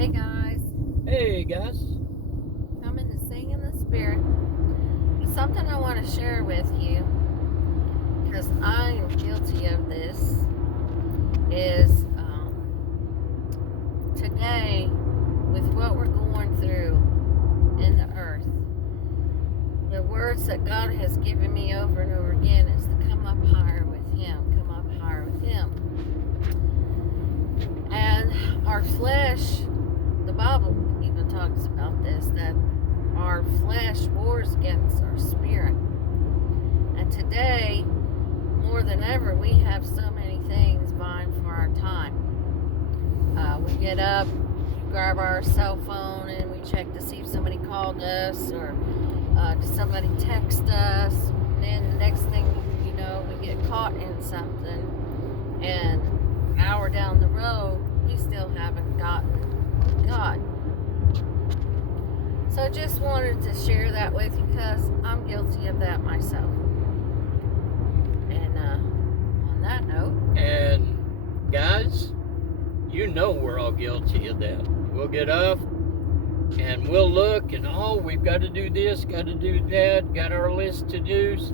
Hey guys, Hey guys. coming to sing in the spirit. Something I want to share with you, because I am guilty of this, is today, with what we're going through in the earth, the words that God has given me over and over again is to come up higher with Him, come up higher with Him. And our flesh, the Bible even talks about this, that our flesh wars against our spirit. And today, more than ever, we have so many things vying for our time. We get up, grab our cell phone, and we check to see if somebody called us or did somebody text us. And then the next thing you know, we get caught in something, and an hour down the road, we still haven't gotten God. So I just wanted to share that with you because I'm guilty of that myself. And on that note, And guys, you know we're all guilty of that. We'll get up and we'll look and we've got to do this, got to do that, got our list to do's.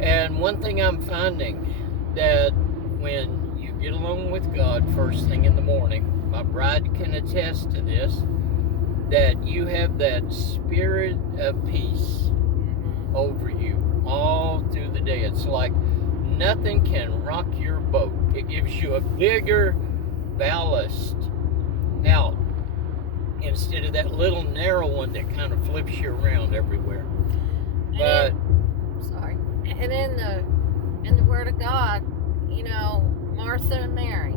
And one thing I'm finding, that when you get along with God first thing in the morning, my bride can attest to this, that you have that spirit of peace over you all through the day. It's like nothing can rock your boat. It gives you a bigger ballast out instead of that little narrow one that kind of flips you around everywhere. But and in the Word of God, you know, Martha and Mary,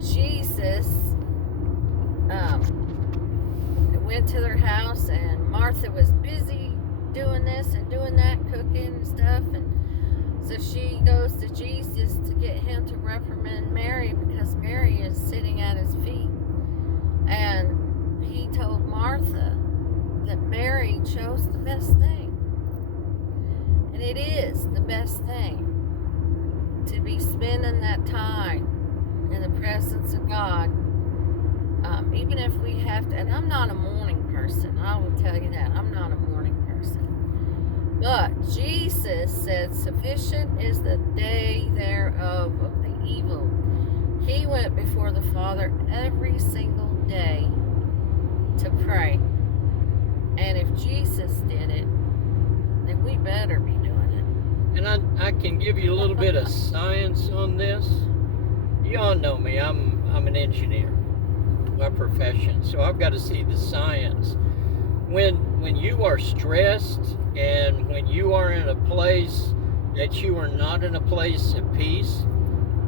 Jesus went to their house, and Martha was busy doing this and doing that, cooking and stuff, and so she goes to Jesus to get him to reprimand Mary because Mary is sitting at his feet. And he told Martha that Mary chose the best thing. And it is the best thing to be spending that time in the presence of God. Even if we have to, and I'm not a morning person, I will tell you that, I'm not a morning person. But Jesus said, sufficient is the day thereof of the evil. He went before the Father every single day to pray. And if Jesus did it, then we better be doing it. And I can give you a little bit of science on this. You all know me, I'm an engineer, my profession, so I've got to see the science. When you are stressed and when you are in a place that you are not in a place of peace,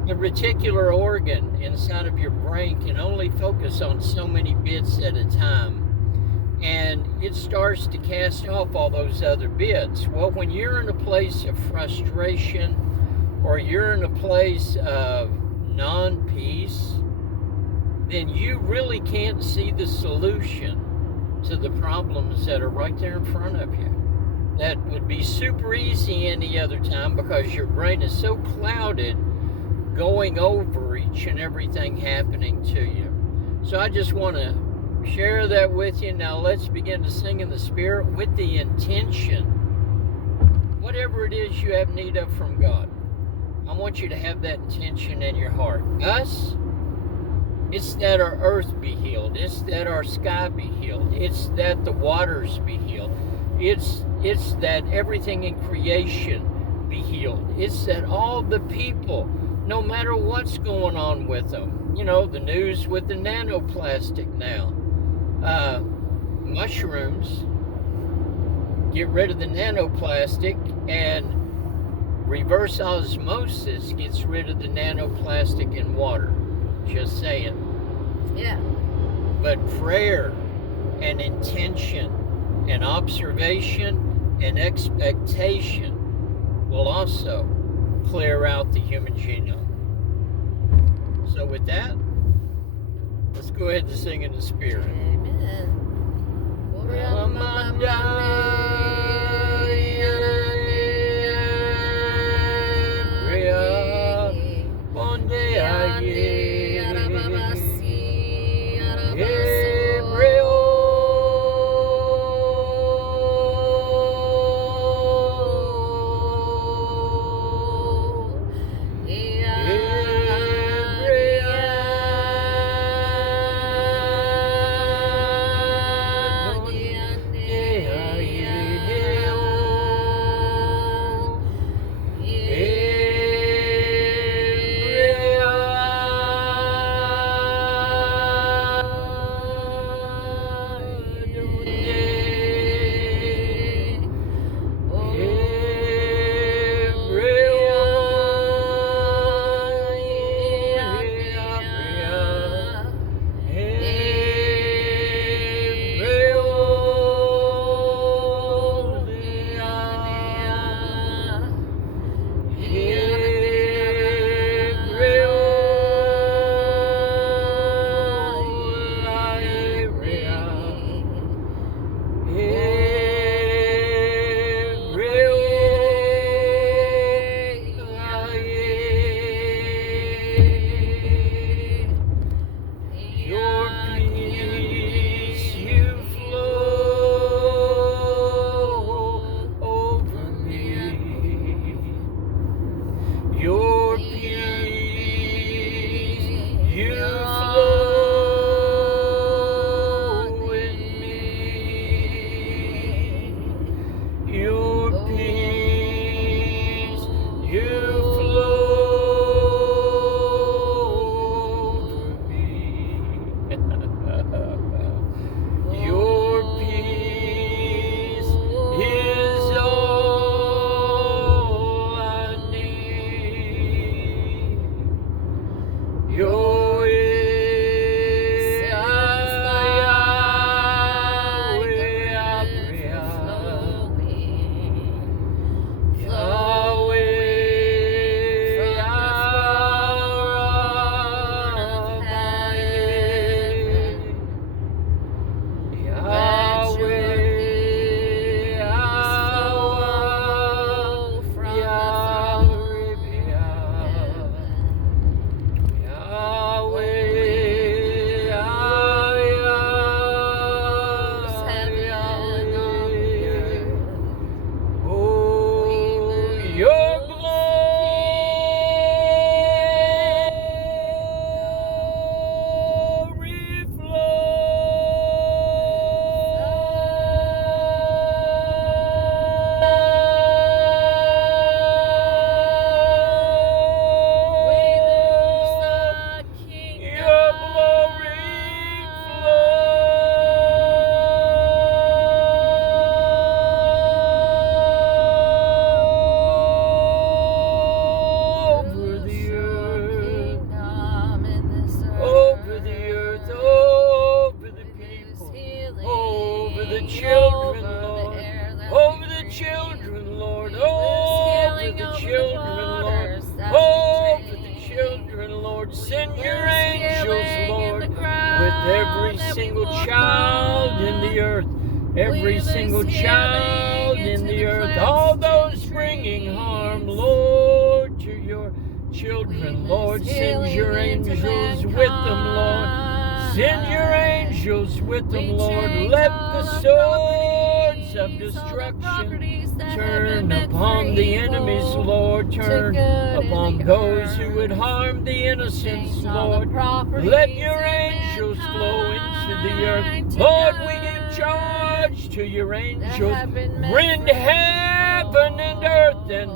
the reticular organ inside of your brain can only focus on so many bits at a time, and it starts to cast off all those other bits. Well, when you're in a place of frustration or you're in a place of non-peace, then you really can't see the solution to the problems that are right there in front of you. That would be super easy any other time because your brain is so clouded going over each and everything happening to you. So I just want to share that with you. Now let's begin to sing in the Spirit with the intention, whatever it is you have need of from God, I want you to have that intention in your heart. Us, it's that our earth be healed. It's that our sky be healed. It's that the waters be healed. It's that everything in creation be healed. It's that all the people, no matter what's going on with them, you know, the news with the nanoplastic now, mushrooms get rid of the nanoplastic, and reverse osmosis gets rid of the nanoplastic in water. Just saying. Yeah. But prayer and intention and observation and expectation will also clear out the human genome. So with that, let's go ahead and sing in the Spirit. Amen. every single child in the earth, every single child in the earth, all those bringing harm, Lord, to your children, Lord, send your angels with them, Lord. Send your angels with them, Lord. Let the swords of destruction turn upon the enemies, Lord. Turn upon those who would harm the innocents, Lord. Let your angels flow into the earth. Lord, we give charge to your angels. Rend heaven and earth and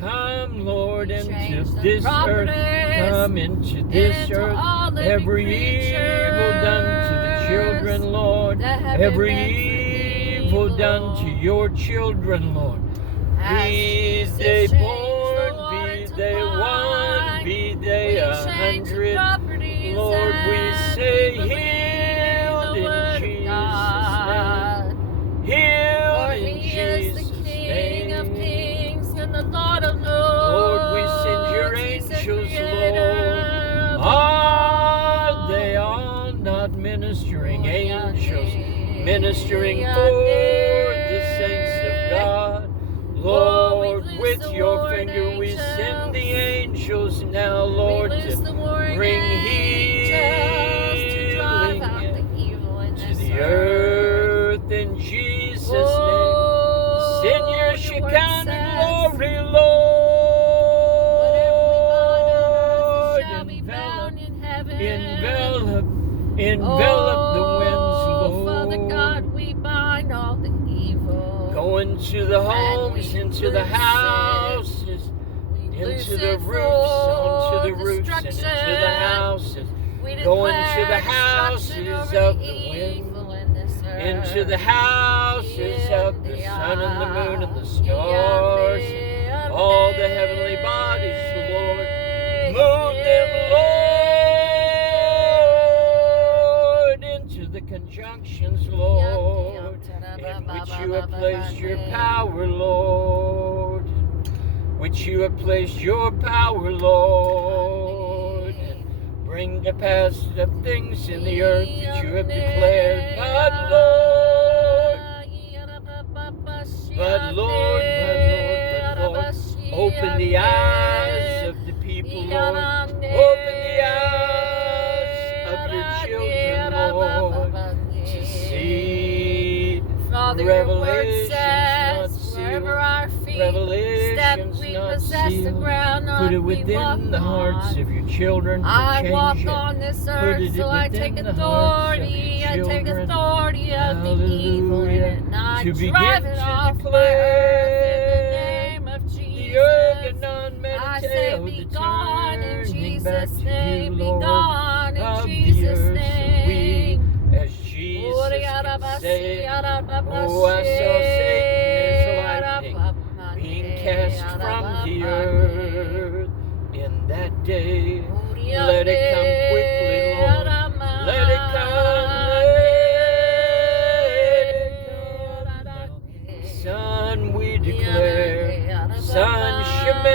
come, Lord, into this earth. Come into this earth. Every evil done to the children, Lord. Every evil done to your children, Lord. Be they born, be they one, be they 100. Lord, we say healed in Jesus' name. Healed in Jesus' name. Lord, we send your angels, Lord. Are they all not ministering angels, ministering for the saints of God? Lord, with your finger we send the angels now, Lord, to bring healing to the earth in Jesus' name. Send your Shekinah glory, Lord. Envelop the winds, Lord. Father God, we bind all the evil. Go into the homes, into the houses, into the roofs, onto the roofs, and into the houses. Go into the houses of the wind, into the houses of the sun and the moon and the stars, and all the heavenly bodies, Lord. Move them, Lord, into the conjunctions, Lord, in which you have placed your power, Lord. Which you have placed your power, Lord. And bring to pass the things in the earth that you have declared. But Lord, open the eyes of the people, Lord. Open the eyes of your children, Lord, to see revelations not sealed. Revelations not sealed. Put it within the hearts of your children to I walk change it. on this Put earth, it so I take within the hearts of authority. your I take children. authority of the evil in it, and I To begin drive it to off my earth in the declare name of the Jesus. Ergonon I say, Mediteo, be the gone in turning back Jesus' to name. you, Be Lord, gone in of the Jesus' earth, so we, name. as Jesus can say, oh, I saw Satan as lightning being cast from the earth in that day. Let it come quickly, Lord. Let it come, let it come now. Son, we declare, Son Shemesh,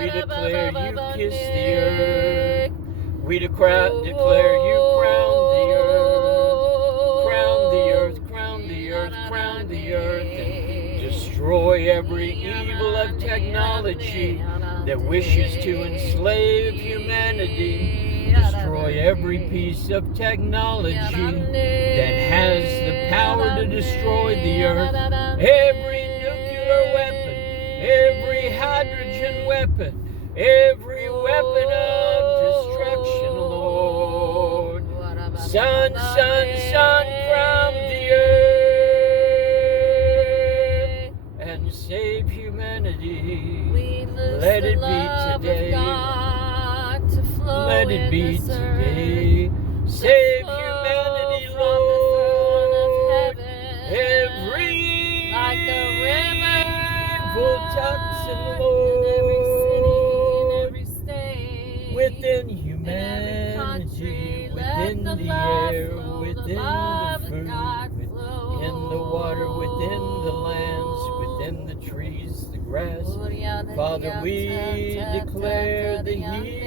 we declare you kiss the earth. We declare you crown the earth. Crown the earth, crown the earth, crown the earth, and destroy every evil of technology that wishes to enslave humanity. Destroy every piece of technology that has the power to destroy the earth. Every nuclear weapon, every hydrogen weapon, every weapon of destruction, Lord. Sun, sun, sun, crown the earth and save humanity. Let it be today. Let it be today. Save humanity, Lord. Every evil toxin, Lord, within humanity, within the air, within the food, in the water, within the lands, within the trees, the grass. Father, we declare the healing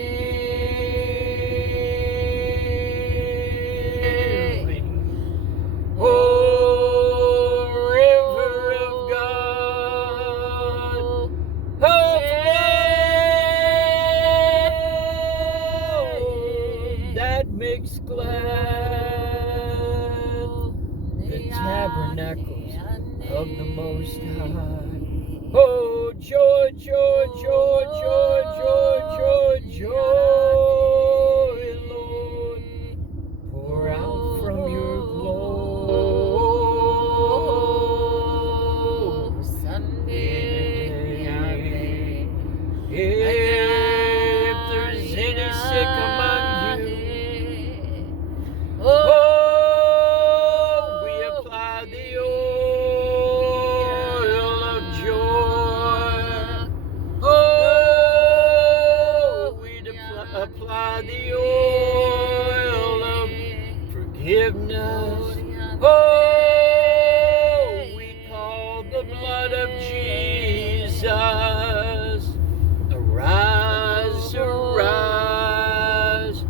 makes glad the tabernacles of the Most High. Oh, joy, joy, joy, joy, joy, joy, joy, Lord, pour out from your glory. If there's any sick among you, oh, we apply the oil of joy. Oh, we apply the oil of forgiveness. Oh, we call the blood of Jesus. Arise, arise,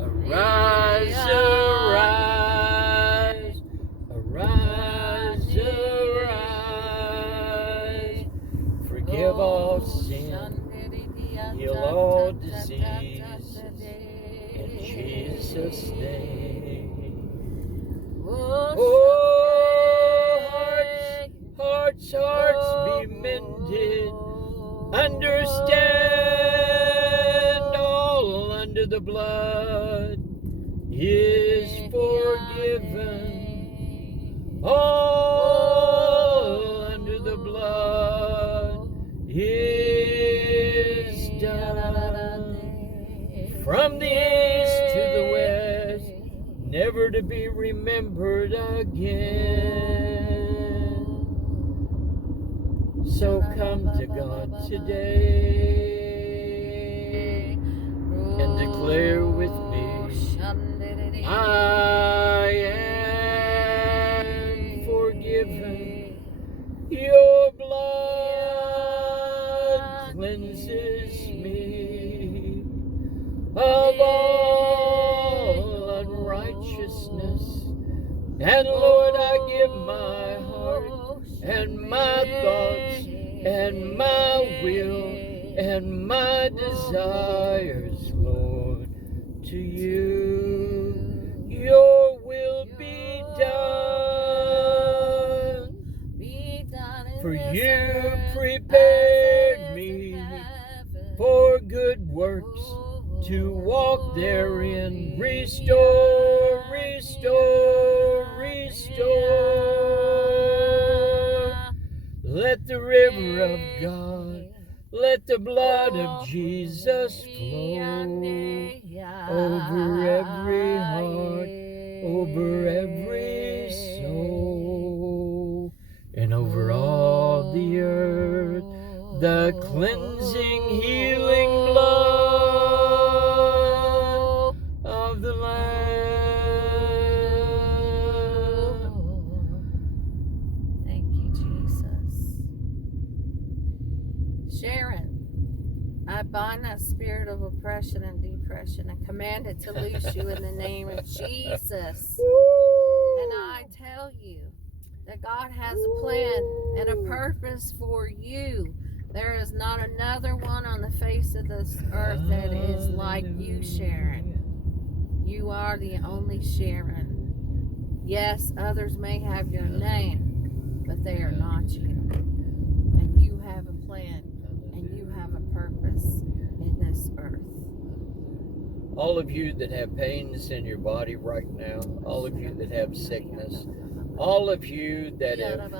arise, arise, arise, arise. Forgive all sin, heal all diseases, in Jesus' name. Oh, hearts be mended. Understand, all under the blood is forgiven. All under the blood is done. From the east to the west, never to be remembered again. So come to God today and declare with me, I am forgiven. Your blood cleanses me of all unrighteousness. And Lord, I give my heart and my thoughts and my will and my desires, Lord, to you. Your will be done. For you prepared me for good works, to walk therein. Restore, restore, restore. Let the river of God, let the blood of Jesus flow over every heart, over every soul, and over all the earth, the cleansing, healing blood of the Lamb. Thank you, Jesus. Sharon, I bind that spirit of oppression and depression and command it to loose you in the name of Jesus. And I tell you that God has a plan and a purpose for you. There is not another one on the face of this earth that is like you, Sharon. You are the only Sharon. Yes, others may have your name, but they are not you. And you have a plan, and you have a purpose in this earth. All of you that have pains in your body right now, all of you that have sickness, all of you that have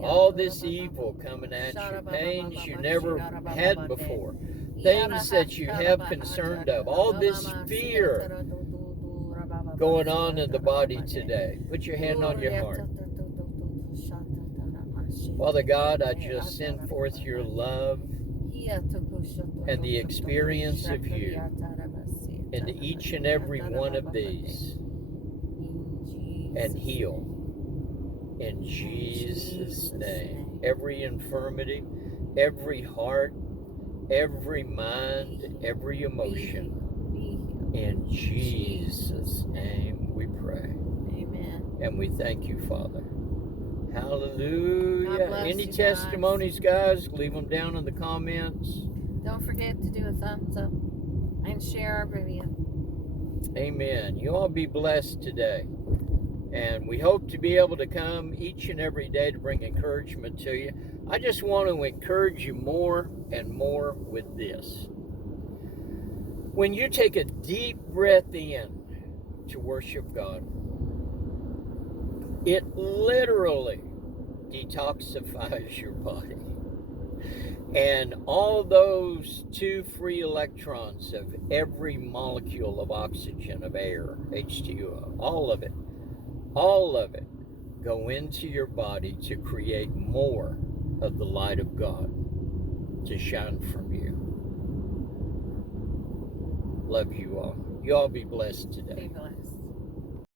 all this evil coming at you, pains you never had before, things that you have concerned of, all this fear going on in the body today. Put your hand on your heart. Father God, I just send forth your love and the experience of you into each and every one of these, and heal in Jesus' name every infirmity, every heart, every mind, every emotion. In Jesus' name we pray. Amen. And we thank you, Father. Hallelujah. Any you testimonies, guys? Leave them down in the comments. Don't forget to do a thumbs up and share our video. Amen. You all be blessed today. And we hope to be able to come each and every day to bring encouragement to you. I just want to encourage you more and more with this. When you take a deep breath in to worship God, it literally detoxifies your body. And all those 2 free electrons of every molecule of oxygen, of air, H2O, all of it go into your body to create more of the light of God to shine from you. Love you all. You all be blessed today. Be blessed.